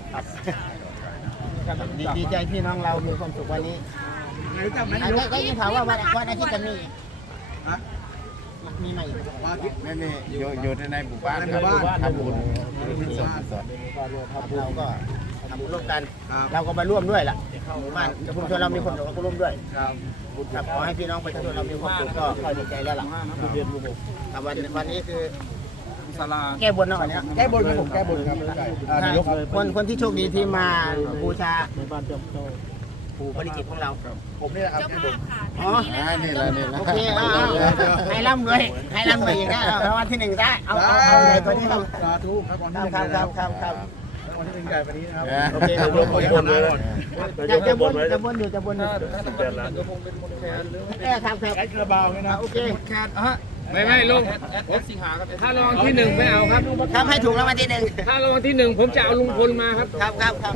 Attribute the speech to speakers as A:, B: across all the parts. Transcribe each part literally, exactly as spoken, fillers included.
A: ดีใจพี่น้องเรามีความสุขวันนี้ได้ยินข่าวว่าวันวันอาทิตย์จะมีมีใหม่วันอาทิตย์นี่นี่อยู่อยู่ในหมู่บ้านในหมู่บ้านทำบุญเราก็ทำบุญร่วมกันเราก็มาร่วมด้วยล่ะหมู่บ้านชุมชนเรามีคนเราก็ร่วมด้วยครับขอให้พี่น้องประชาชนเรามีความสุขก็ก็ดีใจแล้วล่ะแต่วันวันนี้คือศาลาแก้บนเนาะวันนี้แก้บนครับผมแก้บนครับคนคนที่โชคดีที่มาบูชาในบ้านเจ้าปู่ปริจิตของเราผมนี่แหละครับอ๋อนี่แหละนี่แหละโอเคให้ร่ำรวยให้ร่ำรวยอีกนะรางวัลที่หนึ่งได้เอาเอาเอาเลยตัวนี้ครับสาธุครับครับครับครับครับรางวัลที่หนึ่งใหญ่วันนี้นะครับโอเคครับผมจะทำเลยจะจะบนจะบนอยู่จะบนอยู่จะคงเป็นมนแคนหรือเออครับครับไอ้กระเบาเนี่ยนะโอเคแคนฮะ
B: ไม่ไม่ลงสิงหาครับถ้ารางวัลที่หนึ่งไม่เอาครับ
A: ครับให้ถูกรางวัลที่หนึ่ง
B: ถ้ารางวัลที่หนึ่งผมจะเอาลุงพลมาครับ
A: ครับครับครับ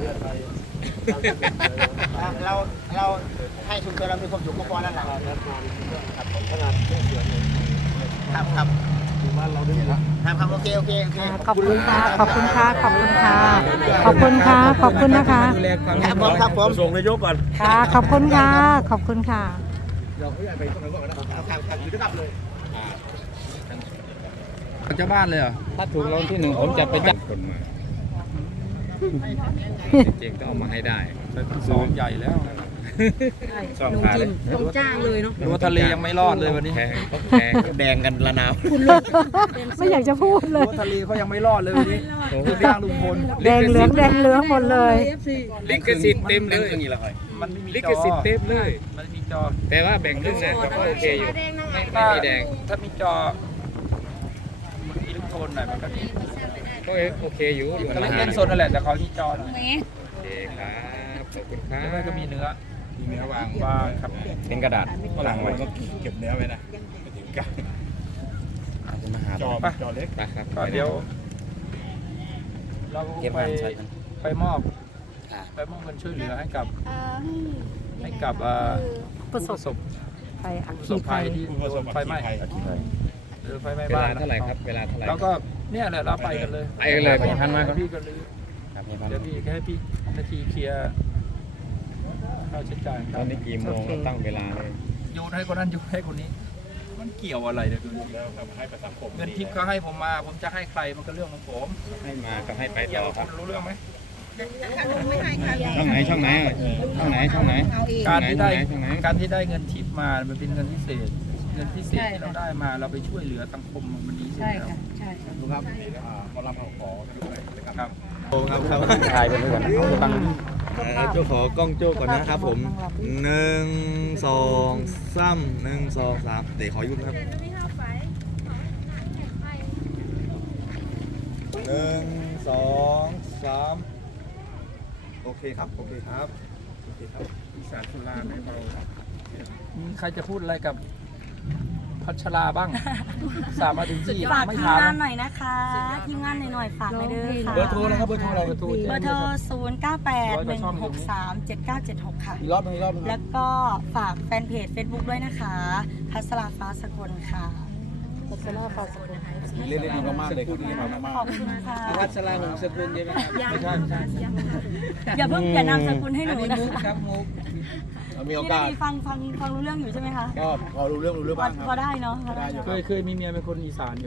A: เราเราให้ชุมชนเรามีความสุขก็พอแล้วล่ะครับครับบ้านเราด้วยครับครับโอเคโอเคโอเค
C: ขอบคุณค่ะขอบคุณค่ะขอบคุณค่ะขอบคุณค่ะขอบคุณนะคะ
A: ครับผมครับผม
D: ส่งนายกก่อน
C: ค่ะขอบคุณค่ะขอบคุณค่ะ
A: เราไม่อยากไปตรงนั้นก่อนนะครับครับครับอยู่ด้วยกันเลย
B: เจ้าบ้านเลยเหรอถ้าถูกรางวัลที่หนึ่งผมจะไปจับคนมาจริงๆก็เอามาให้ได้ซ้อมใหญ่แล้ว
E: ซ้อมขาเลยต้องจ้างเลยเนาะ
B: รั้วทะเลยังไม่รอดเลยวันนี้
D: แดงกันละนาว
C: ไม่อยากจะพูดเลย
B: รั้วทะเลเขายังไม่รอดเลยวันนี้จ้างลุงพล
C: แดงเหลืองแดงเหลืองหมดเลย
B: ลิขสิทธิ์เต็มเลยมันไม่มีลิขสิทธิ์เต็มเลยมันมีจอแต่ว่าแบ่งครึ่งนะก็โอเคอยู่ไม่มีแดงถ้ามีจออิเล็กโทรนหน่อยมันก็ก็โอเคอยู่ก็เล่นโซนนั่นแหละแต่เขาที่จอโอเคครับขอบคุณครับแล้วก็มีเนื้อมีเนื้อวางวางครับ
D: เป็นกระดาษ
B: หลังไว้
D: ก็เก็บเนื้อไว้นะถึงกันมาหา
B: จอจอเล็กครับก็เดี๋ยวเราไปไปมอบไปมอบเงินช่วยเหลือให้กับให้กับ
C: ประสบภัยอัคคีภัย
B: ที่ไฟไหม้หรือไฟไหม้บ้านเท่าไหร่ครับเวลาเท่าไหร่แล้วก็เนี่ยแหละเราไปกันเลย
D: ไปกันเลย
B: พันมาพี่กันเลยเดี๋ยวพี่ให้พี่นาทีเคลียร์ค่าใช้จ่าย
D: ตอนนี้กี่โมงตั้งเวลาเลย
B: โยนให้คนนั้นโยนให้คนนี้มันเกี่ยวอะไรเนี่ยเงินทิปเขาให้ผมมาผมจะให้ใครมันก็เรื่องของผม
D: ให้มาก็ให้ไปต่อครับ
B: รู้เรื่องไหม
D: ช่องไหนช่องไหนช่องไหนช่องไหน
B: การที่ได้การที่ได้เงินทิปมามันเป็นเงินพิเศษเงินพิเศษที่เราได้มาเราไปช่วยเหลือสังคมมันดีสุดแล้ว
E: ใช่ค่ะ
B: ครับขอรับขอครับ
D: โอ้ครับครับถ่ายไปด้วยกันเอาตั้งโจ้ขอกล้องโจ้ก่อนนะครับผมหนึ่งสองสามหนึ่งสองสามเดี๋ยวขอยุ่งครับหนึ่งสองสามโอเคครับโอเคครับโอเคครับ
B: อีสานสุราไม่เบามีใครจะพูดอะไรกับพัชราบ้างสามมาถึงที่
E: ฝากทีมงานหน่อยนะคะทีมงานหน่อยๆฝากหน่อยเด้อค่ะ
B: เบอร์โทรนะครับเบอร์โทรเราเบอร์โทร
E: เบอร์โทรศูนย์เก้าแปดหนึ่งหกสามเจ็ดเก้าเจ็ดหกค่ะ
B: อีกรอบนึงอีกรอบนึง
E: แล้วก็ฝากแฟนเพจ Facebook ด้วยนะคะพัชราฟ้าสกลค่ะ
C: พัชราฟ้าสกล
B: เล่นๆดีมากๆเลยครับดีมาก
E: ๆขอบคุณค่ะ
B: พัชราหงสกุลใช่ไหมไม่ใช่ไม่ใช่
E: อย่าเพิ่งอย่านามสกุลให้หนูนะคะ
B: มีโอกาส
E: ฟังฟังฟังรู้เรื่องอยู่ใช่ไหมคะ
B: ก็พอรู้เรื่องรู้เรื่องบ้าง
E: พอได้เนาะ
B: เคยเคยมีเมียเป็นคนอีสานอยู่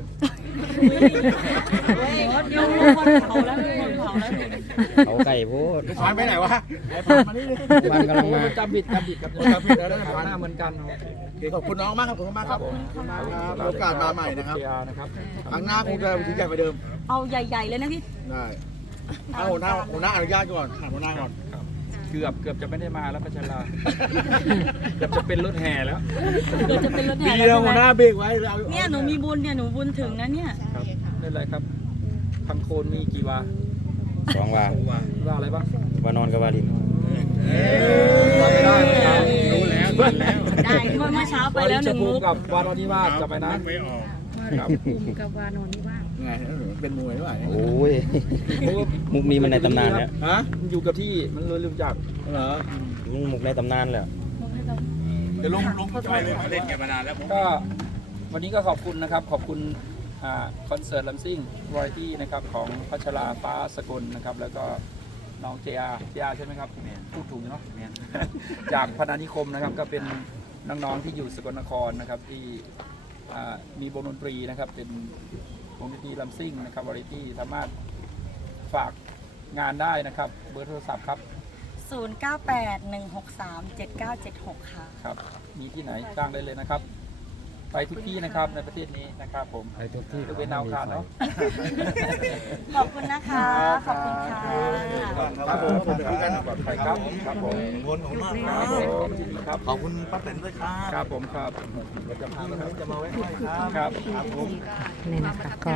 E: เดี๋ยวคนเผาแล้วคนเผาแล้ว
D: เขาไก่พูด
B: ผ่านไปไหนวะผ่านมานี่ผ่านกำลังมาจำผิดจำผิดกับจำผิดแล้วผ่านหน้าเหมือนกันขอบคุณน้องมากครับขอบคุณมากครับโอกาสมาใหม่นะครับครั้งหน้าคงจะยิ่งใหญ่กว่าเดิม
E: เอาใหญ่ๆเลยนะพี่
B: ได้เอาหัวหน้าหัวหน้าอนุญาตก่อนถามหัวหน้าก่อนเกือบเกือบจะไม่ได้มาแล้วพัชราเกือบจะเป็นรถแห่แล้ว
E: เกือบจะเป็นรถแห่
B: แล้วหัวหน้าเบรกไว้แล้ว
E: เนี่ยหนูมีบุญเนี่ยหนูบุญถึงนะเนี่ย
B: ครับนี่อะไรครับพังโคนมีกี่วา
D: สองวา
B: ว่าอะไรบ้าง
D: วานอนกับวาดิน
B: ว่าไม่ได้ครับรู้แล้วรู้แล้ว
E: ได้เมื่อเช้าไปแล้วหนึ่งมุก
B: กับวานอนนิวาสจะไปนะ
E: ไม่ออกมุกกับวานอนนิวาส
B: ไงเป็นมวยหรือเปล่า
D: โอ้ยมุกนี้มันในตำนานเนี่ย
B: ฮะอยู่กับที่มันเลยลืมจักเหรอ
D: มุกในตำนานเลย
B: จะลงลงเข้าไปเลยเล่นกันมานานแล้วก็วันนี้ก็ขอบคุณนะครับขอบคุณคอนเสิร์ตลัมซิ่งรอยที่นะครับของพัชราฟ้าสกลนะครับแล้วก็น้องเจอาเจอาใช่ไหมครับพูดถูกอยู่เนาะ จากพนานิคมนะครับก็เป็นน้องๆที่อยู่สกลนครนะครับที่อ่ามีวงดนตรีนะครับเป็นวงดนตรีลำซิ่งนะครับวาไรตี้สามารถฝากงานได้นะครับเบอร์โทรศัพท์ครับ
E: ศูนย์ เก้า แปด หนึ่ง หก สาม เจ็ด เก้า เจ็ด หก ค่ะ
B: ครับมีที่ไหนจ้างได้เลยนะครับไปทุกที่นะครับในประเทศนี้นะครับผมไปทุกที่ยกเว้นดาวอังคารเนาะ
E: ขอบคุณนะคะ ขอบคุณค่ะ
D: ครับผมขอบคุณครับ
B: ปลอดภัยครับครับผม
D: คนของมาก
B: ค
D: ค
B: รั
D: รั
B: บบ ผมยินดีครับ
D: ขอบคุณป้าแตนด้วยครับ
B: ครับผมครับ
D: เราจะพามาจะมาแวะให้ครับ
B: ครับ
D: ครับผม
C: นี่นะคะก็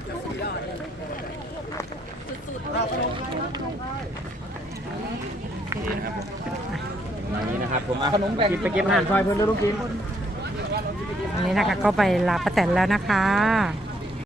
A: อย่างนี้นะครับผม
B: ขนมแบ่ง
A: ไปเก็บอาหารซอยเพื่อนด้วยลูกกิน
C: อันนี้นะคะก็ไปลาป้าแตนแล้วนะคะ